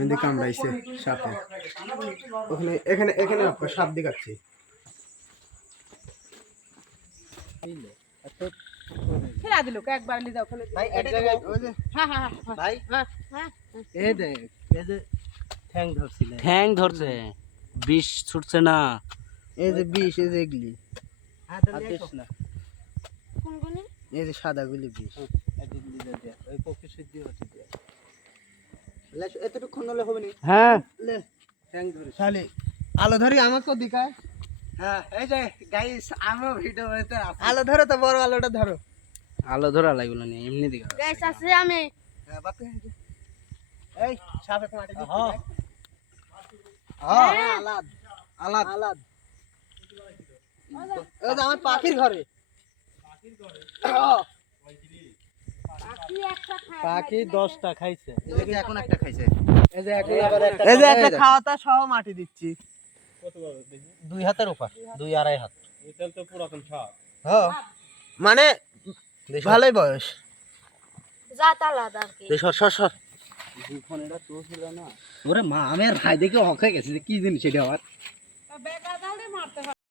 এদিকে কামড়াইছে সাপে। ওখানে এখানে এখানে সাপ দেখাচ্ছি। খেলা দিল একবার লি দাও খেলে ভাই এক জায়গায় ওই যে হ্যাঁ হ্যাঁ ভাই হ্যাঁ এই দেখ এই যে ঠ্যাং ধরছিল। ঠ্যাং ধরছে, বিষ ছুটছে না। এই যে বিষ, এই যে এগুলি হাত দিস না। কোনগুনি এই যে সাদা গুলি বিষ এগুলি দে ওই পক্ষে সিদ্ধি হচ্ছে দে। এতটুকু হলে হবে না। হ্যাঁ লে ঠ্যাং ধরে শালি আলো ধরি আমাকে দিকায়। হ্যাঁ এই যে গাইস আমরা ভিডিও বানাতে আলো ধরো তো, বড় আলোটা ধরো। আলো ধরা লাগলো না, এমনি দিকে গাইস আছে আমি হ্যাঁ বাপে এই সাপে মাটি দিছি। হ্যাঁ আলাদ আলাদ আলাদ ওই যে আমার পাখির ঘরে। পাখি একটা খায় পাখি 10টা খাইছে। এই যে এখন একটা খাইছে। এই যে এখন আবার একটা এই যে একটা খাওয়াটা সহ মাটি দিচ্ছি। কত বড় দেখি? 2 হাতের উপর, 2-2.5 হাত। ওইটাল তো পুরাতন সাপ। হ্যাঁ মানে ভালোই বয়স। জাত আলাদা আর কি সর সর সর। দুখন এটা তো ছিল না। ওরে মা, আমি আর ভাই দেখে হক হয়ে গেছে যে কি জিনিস এটা আবার। বেকা দালে মারতে